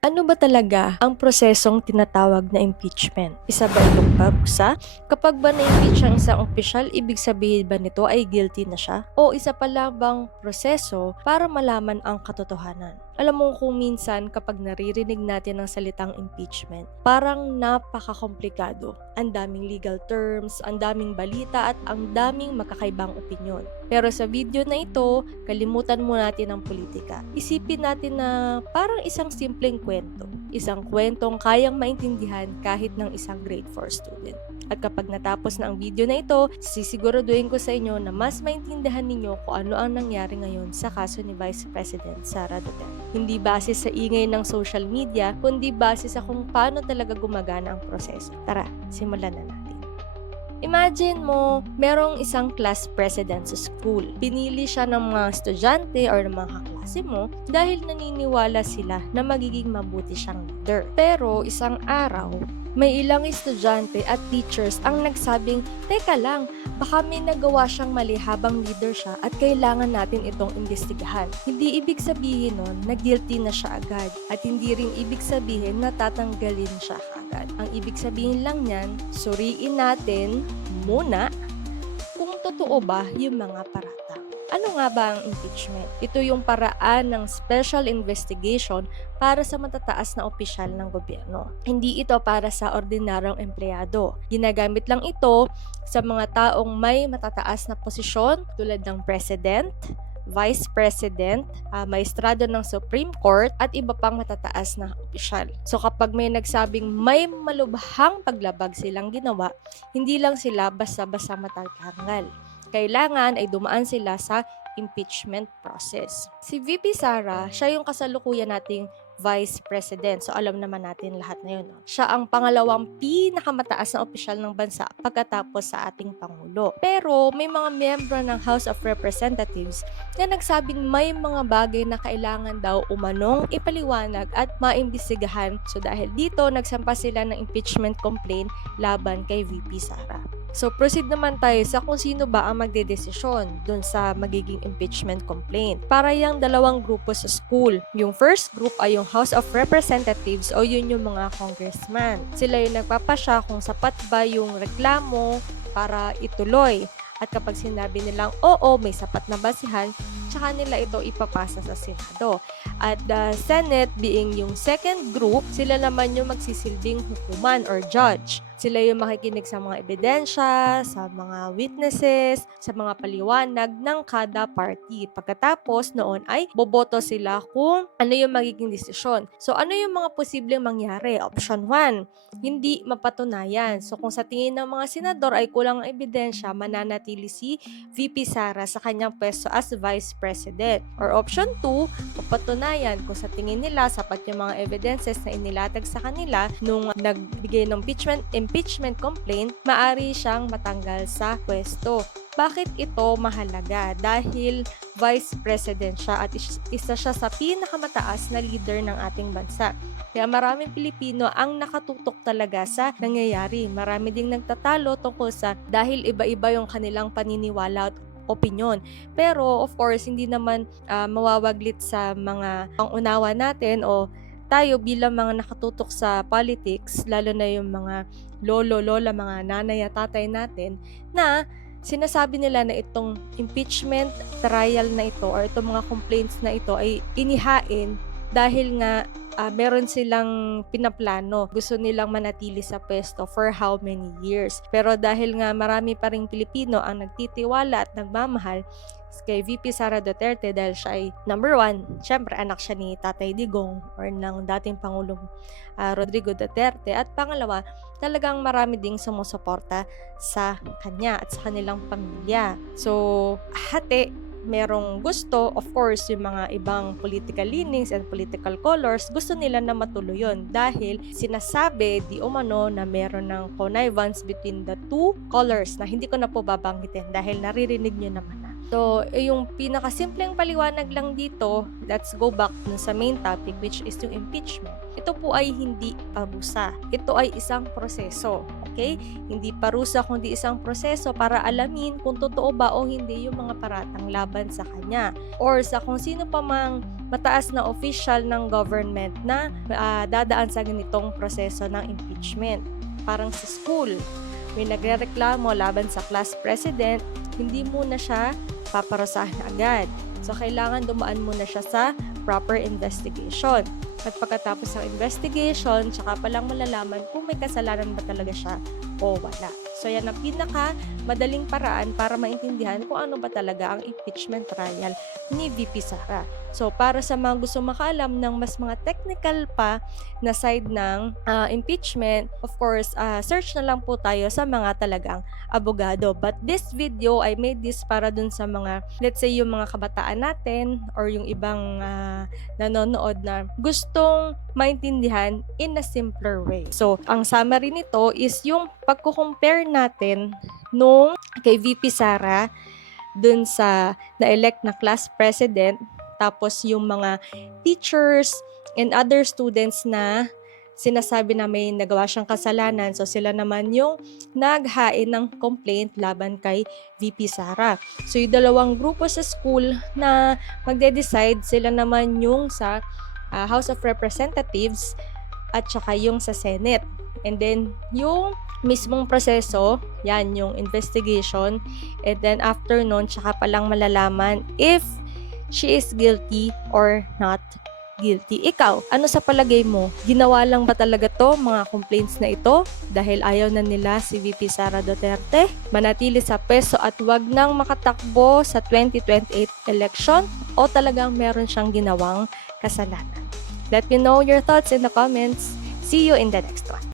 Ano ba talaga ang prosesong tinatawag na impeachment? Isa ba itong parusa? Kapag ba na-impeach ang isang opisyal, ibig sabihin ba nito ay guilty na siya? O isa pa lang bang proseso para malaman ang katotohanan? Alam mo kung minsan kapag naririnig natin ang salitang impeachment, parang napaka-komplikado. Ang daming legal terms, ang daming balita at ang daming magkakaibang opinyon. Pero sa video na ito, kalimutan mo natin ang politika. Isipin natin na parang isang simpleng kwento. Isang kwentong kayang maintindihan kahit ng isang grade 4 student. At kapag natapos na ang video na ito, sisiguraduhin ko sa inyo na mas maintindihan ninyo kung ano ang nangyari ngayon sa kaso ni Vice President Sara Duterte. Hindi base sa ingay ng social media, kundi base sa kung paano talaga gumagana ang proseso. Tara, simulan na natin. Imagine mo, merong isang class president sa school. Pinili siya ng mga estudyante or ng mga kaklase mo dahil naniniwala sila na magiging mabuti siyang leader. Pero isang araw, may ilang estudyante at teachers ang nagsabing, "Teka lang, baka may nagawa siyang mali habang leader siya at kailangan natin itong imbestigahan." Hindi ibig sabihin nun na guilty na siya agad at hindi rin ibig sabihin na tatanggalin siya agad. Ang ibig sabihin lang niyan, suriin natin muna kung totoo ba yung mga paratang. Ano nga ba ang impeachment? Ito yung paraan ng special investigation para sa matataas na opisyal ng gobyerno. Hindi ito para sa ordinaryong empleyado. Ginagamit lang ito sa mga taong may matataas na posisyon tulad ng president, vice president, maestrado ng Supreme Court at iba pang matataas na opisyal. So kapag may nagsabing may malubhang paglabag silang ginawa, hindi lang sila basta-basta matatanggal. Kailangan ay dumaan sila sa impeachment process. Si VP Sara, siya yung kasalukuyan nating Vice President. So alam naman natin lahat na yun. No? Siya ang pangalawang pinakamataas na opisyal ng bansa pagkatapos sa ating Pangulo. Pero may mga miyembro ng House of Representatives na nagsabing may mga bagay na kailangan daw umanong ipaliwanag at maimbestigahan. So dahil dito, nagsampa sila ng impeachment complaint laban kay VP Sara. So, proceed naman tayo sa kung sino ba ang magdedesisyon dun sa magiging impeachment complaint. Para yung dalawang grupo sa school. Yung first group ay yung House of Representatives o yun yung mga congressman. Sila yung nagpapasya kung sapat ba yung reklamo para ituloy. At kapag sinabi nilang, oo, may sapat na basihan, tsaka nila ito ipapasa sa Senado. At the Senate being yung second group, sila naman yung magsisilbing hukuman or judge. Sila yung makikinig sa mga ebidensya, sa mga witnesses, sa mga paliwanag ng kada party. Pagkatapos noon ay boboto sila kung ano yung magiging desisyon. So ano yung mga posibleng mangyari? Option 1, hindi mapatunayan. So kung sa tingin ng mga senador ay kulang ang ebidensya, mananatili si VP Sara sa kanyang pwesto as Vice President. Or option 2, mapatunayan kung sa tingin nila sapat yung mga evidences na inilatag sa kanila nung nagbigay ng impeachment complaint, maari siyang matanggal sa pwesto. Bakit ito mahalaga? Dahil Vice President siya at isa siya sa pinakamataas na leader ng ating bansa. Kaya maraming Pilipino ang nakatutok talaga sa nangyayari. Marami ding nagtatalo tungkol sa dahil iba-iba yung kanilang paniniwala at opinion. Pero of course, hindi naman mawawaglit sa mga pangunawa natin o tayo bilang mga nakatutok sa politics, lalo na yung mga lolo, lola, mga nanay at tatay natin, na sinasabi nila na itong impeachment trial na ito or itong mga complaints na ito ay inihain dahil nga meron silang pinaplano. Gusto nilang manatili sa pwesto for how many years. Pero dahil nga marami pa ring Pilipino ang nagtitiwala at nagmamahal kay VP Sara Duterte dahil siya ay number 1, syempre anak siya ni Tatay Digong or ng dating Pangulong Rodrigo Duterte, at pangalawa, talagang marami ding sumusuporta sa kanya at sa kanilang pamilya. So, hati, merong gusto, of course, yung mga ibang political leanings and political colors, gusto nila na matuloy yun dahil sinasabi di umano na meron ng connivance between the two colors na hindi ko na po babanggitin dahil naririnig nyo naman na. So, yung pinakasimpleng paliwanag lang dito, let's go back sa main topic which is yung impeachment. Ito po ay hindi parusa. Ito ay isang proseso. Okay? Hindi parusa kundi isang proseso para alamin kung totoo ba o hindi yung mga paratang laban sa kanya or sa kung sino pa mang mataas na official ng government na dadaan sa ganitong proseso ng impeachment. Parang sa school, may nagrereklamo laban sa class president, hindi muna siya paparusahan agad. So, kailangan dumaan muna siya sa proper investigation. At pagkatapos ng investigation, tsaka palang malalaman kung may kasalanan ba talaga siya o wala. So, yan ang pinaka-madaling paraan para maintindihan kung ano ba talaga ang impeachment trial ni VP Sara. So, para sa mga gusto makaalam ng mas mga technical pa na side ng impeachment, of course, search na lang po tayo sa mga talagang abogado. But this video, I made this para dun sa mga, let's say, yung mga kabataan natin or yung ibang nanonood na gustong maintindihan in a simpler way. So, ang summary nito is yung pagko-compare natin nung kay VP Sara dun sa na-elect na class president, tapos yung mga teachers and other students na sinasabi na may nagawa siyang kasalanan. So, sila naman yung naghain ng complaint laban kay VP Sara. So, yung dalawang grupo sa school na magde-decide, sila naman yung sa House of Representatives at saka yung sa Senate. And then, yung mismong proseso, yan yung investigation. And then, after nun, saka palang malalaman if she is guilty or not guilty. Ikaw, ano sa palagay mo? Ginawa lang ba talaga to, mga complaints na ito, dahil ayaw na nila si VP Sara Duterte manatili sa pwesto at wag nang makatakbo sa 2028 election, o talagang meron siyang ginawang kasalanan? Let me know your thoughts in the comments. See you in the next one.